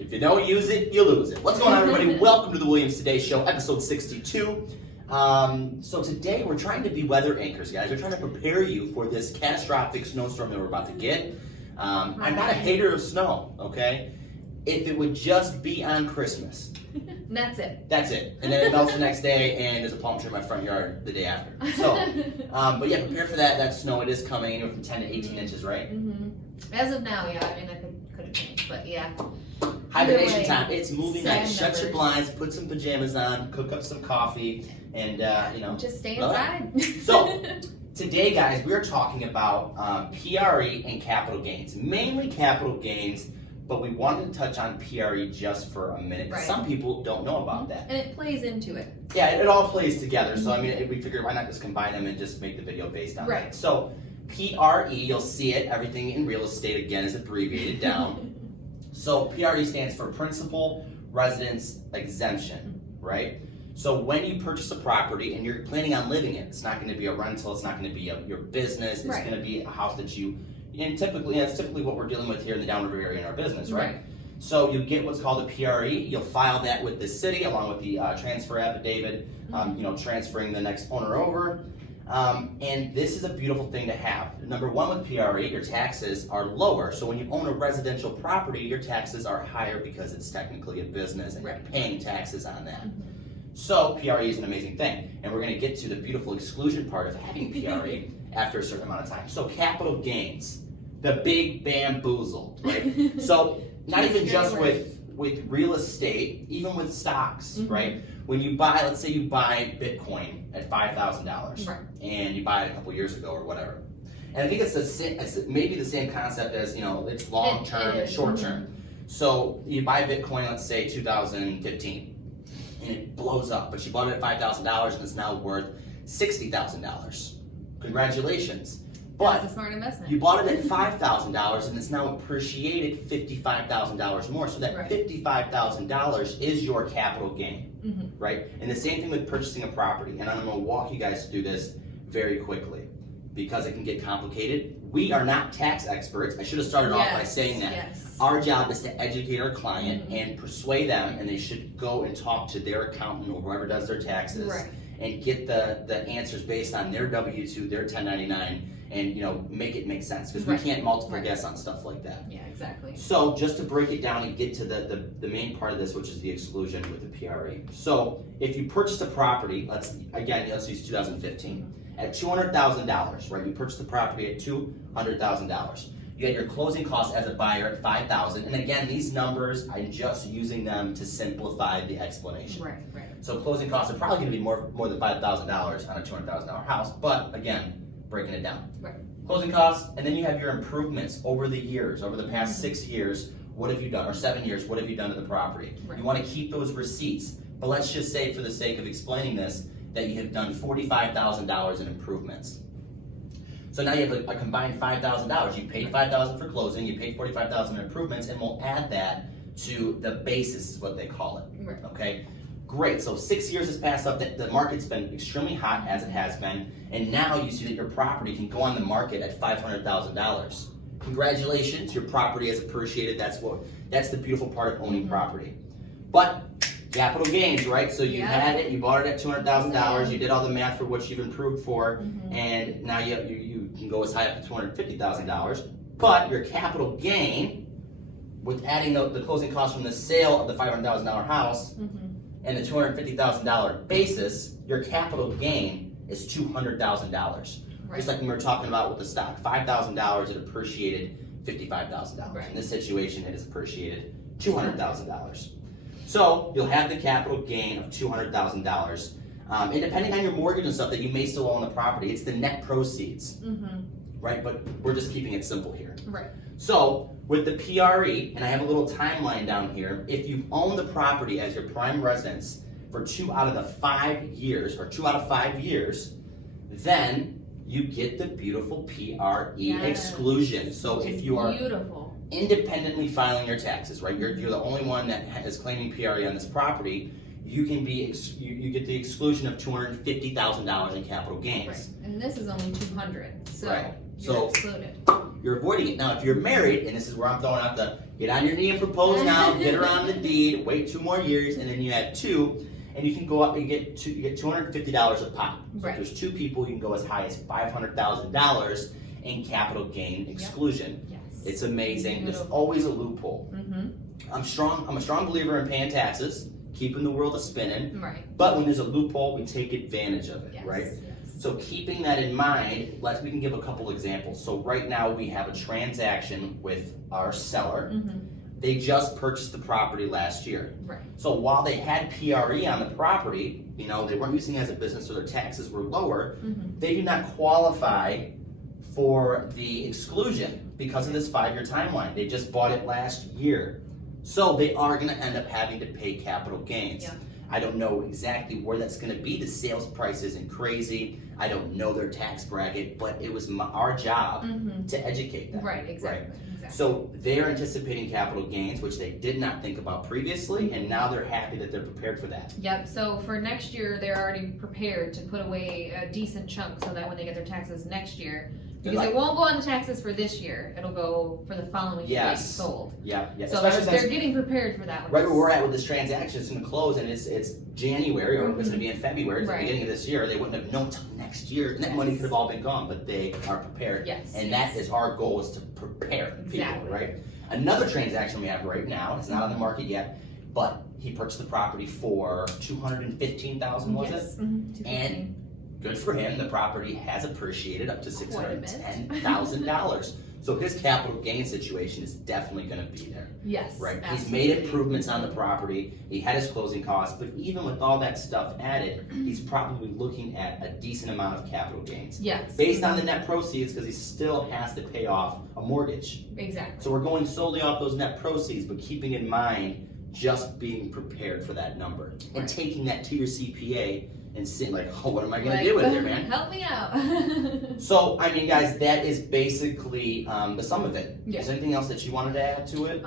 If you don't use it, you lose it. What's going on, everybody? Welcome to the Williams Today Show, episode 62. So today we're trying to be weather anchors, guys. We're trying to prepare you for this catastrophic snowstorm that we're about to get. I'm not a hater of snow, okay? If it would just be on Christmas. That's it. That's it. And then it melts the next day, and there's a palm tree in my front yard the day after. So, but yeah, prepare for that snow. It is coming anywhere from 10 to 18 inches, right? As of now, yeah. I mean, I could have changed, but yeah. Hibernation time. It's moving night. Shut numbers. your blinds, put some pajamas on, cook up some coffee, and just stay inside. So today, guys, we are talking about PRE and capital gains, mainly capital gains, but we wanted to touch on PRE just for a minute. Right. Some people don't know about that. And it plays into it. Yeah, it all plays together. So I mean, we figured why not just combine them and just make the video based on that. So PRE, you'll see it. Everything in real estate again is abbreviated down. So PRE stands for Principal Residence Exemption, right? So when you purchase a property and you're planning on living in it, it's not going to be a rental, it's not going to be your business, it's going to be a house that you, and that's typically what we're dealing with here in the Downriver area in our business, right? So you get what's called a PRE, you'll file that with the city along with the transfer affidavit, transferring the next owner over. And this is a beautiful thing to have. Number one, with PRE, your taxes are lower. So when you own a residential property, your taxes are higher because it's technically a business and you're paying taxes on that. So PRE is an amazing thing. And we're going to get to the beautiful exclusion part of having PRE after a certain amount of time. So capital gains, the big bamboozle, right? So not even just with real estate, even with stocks, right? When you buy, let's say you buy Bitcoin at $5,000, and you buy it a couple years ago or whatever. And I think it's maybe the same concept as, it's long term and short term. So you buy Bitcoin, let's say 2015, and it blows up, but you bought it at $5,000 and it's now worth $60,000. Congratulations. But that's a smart investment. You bought it at $5,000 and it's now appreciated $55,000 more. So that $55,000 is your capital gain, right? And the same thing with purchasing a property. And I'm going to walk you guys through this very quickly because it can get complicated. We are not tax experts. I should have started off by saying that. Our job is to educate our client and persuade them, and they should go and talk to their accountant or whoever does their taxes and get the answers based on their W-2, their 1099, and make it make sense because we can't multiple guess on stuff like that. Yeah, exactly. So just to break it down and get to the main part of this, which is the exclusion with the PRE. So if you purchased a property, let's use 2015 at $200,000, right? You purchased the property at $200,000. You had your closing costs as a buyer at $5,000, and again, these numbers, I'm just using them to simplify the explanation. Right. So closing costs are probably going to be more than $5,000 on a $200,000 house, but again, breaking it down. Closing costs, and then you have your improvements over the years, over the past 6 years. What have you done, or 7 years? What have you done to the property? You want to keep those receipts, but let's just say, for the sake of explaining this, that you have done $45,000 in improvements. So now you have a combined $5,000. You paid $5,000 for closing, you paid $45,000 in improvements, and we'll add that to the basis, is what they call it. Okay. Great, so 6 years has passed up, the market's been extremely hot as it has been, and now you see that your property can go on the market at $500,000. Congratulations, your property has appreciated. That's the beautiful part of owning property. But capital gains, right? So you had it, you bought it at $200,000, you did all the math for what you've improved for, and now you can go as high up to $250,000. But your capital gain, with adding the closing costs from the sale of the $500,000 house, and the $250,000 basis, your capital gain is $200,000. Just like we were talking about with the stock, $5,000, it appreciated $55,000. In this situation, it has appreciated $200,000. So you'll have the capital gain of $200,000. And depending on your mortgage and stuff that you may still own the property, it's the net proceeds, right? But we're just keeping it simple here. So with the PRE, and I have a little timeline down here, if you own the property as your prime residence for 2 out of the 5 years, then you get the beautiful PRE exclusion. So if you are independently filing your taxes, right, you're the only one that is claiming PRE on this property, you can be you get the exclusion of $250,000 in capital gains. And this is only $200,000, so you're excluded. You're avoiding it. Now, if you're married, and this is where I'm throwing out the Get on your knee and propose now, get her on the deed, wait 2 more years, and then you have 2, and you can go up and get $250 a pop. So Right. if there's 2 people, you can go as high as $500,000 in capital gain exclusion. Yes. It's amazing. There's Beautiful. always a loophole. Mm-hmm. I'm a strong believer in paying taxes, keeping the world a spinning. Right. But when there's a loophole, we take advantage of it, Yes. right? Yes. So keeping that in mind, we can give a couple examples. So right now we have a transaction with our seller. Mm-hmm. They just purchased the property last year. Right. So while they had PRE on the property, they weren't using it as a business, so their taxes were lower. Mm-hmm. They do not qualify for the exclusion because of this 5-year timeline. They just bought it last year. So they are going to end up having to pay capital gains. Yeah. I don't know exactly where that's going to be. The sales price isn't crazy. I don't know their tax bracket, but it was our job Mm-hmm. to educate them. Right, exactly. Exactly. So they're anticipating capital gains, which they did not think about previously, and now they're happy that they're prepared for that. Yep, so for next year, they're already prepared to put away a decent chunk so that when they get their taxes next year, because it won't go on the taxes for this year, it'll go for the following year Yes. being sold. Yeah. So Especially they're since getting prepared for that one. right where we're at with this transaction, it's going to close, and it's January, or it's going to be in February, it's the Right. beginning of this year. They wouldn't have known until next year, and that money could have all been gone, but they are prepared. Yes. And yes. that is our goal, is to prepare people, Exactly. right? Another transaction we have right now, it's not on the market yet, but he purchased the property for $215,000, was Yes. it? Mhm. And good for him, the property has appreciated up to Quite a bit. $610,000. So his capital gain situation is definitely going to be there, Yes. right? He's absolutely. made improvements on the property, he had his closing costs, but even with all that stuff added, he's probably looking at a decent amount of capital gains. Yes. Based on the net proceeds, because he still has to pay off a mortgage. Exactly. So we're going solely off those net proceeds, but keeping in mind just being prepared for that number and Right. taking that to your CPA and seeing like, oh, what am I going to do with it, man? Help me out. So, I mean, guys, that is basically the sum of it. Yeah. Is there anything else that you wanted to add to it?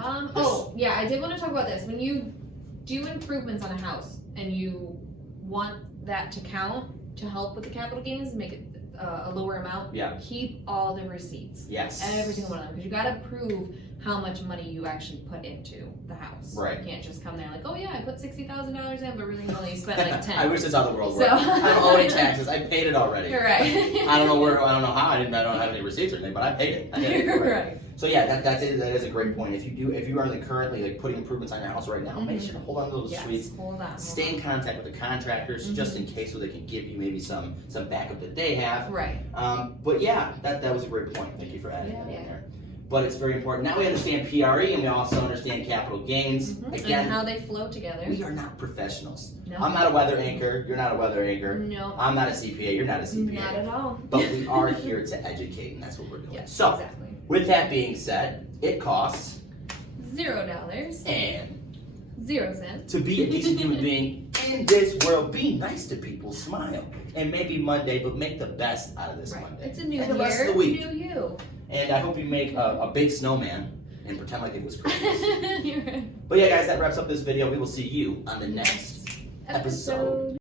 Yeah, I did want to talk about this. When you do improvements on a house and you want that to count to help with the capital gains, make it a lower amount, Yeah. keep all the receipts. Yes. Every single one of them, because you got to prove how much money you actually put into the house. Right. You can't just come there like, oh yeah, I put $60,000 in, but really only spent like 10. I wish that's how the world So- worked. I don't owe any taxes. I paid it already. You're right. I don't know how. I don't have any receipts or anything, but I paid it. You're right. So yeah, that is a great point. If you are currently like putting improvements on your house right now, make sure to hold on to those Yes, suites. hold on. Stay in contact with the contractors just in case, so they can give you maybe some backup that they have. Right. But yeah, that was a great point. Thank you for adding that Yeah. in there. But it's very important. Now we understand PRE, and we also understand capital gains. Again, And how they flow together. we are not professionals. No. I'm not a weather anchor. You're not a weather anchor. No. I'm not a CPA. You're not a CPA. Not at all. But we are here to educate, and that's what we're doing. Yes, So, exactly. with that being said, it costs $0 and 0 cents to be a decent human being in this world, be nice to people, smile, and maybe Monday, but make the best out of this Right. Monday. It's a new and the rest of year, the week. new you. And I hope you make a big snowman and pretend like it was Christmas. You're right. But yeah, guys, that wraps up this video. We will see you on the next episode.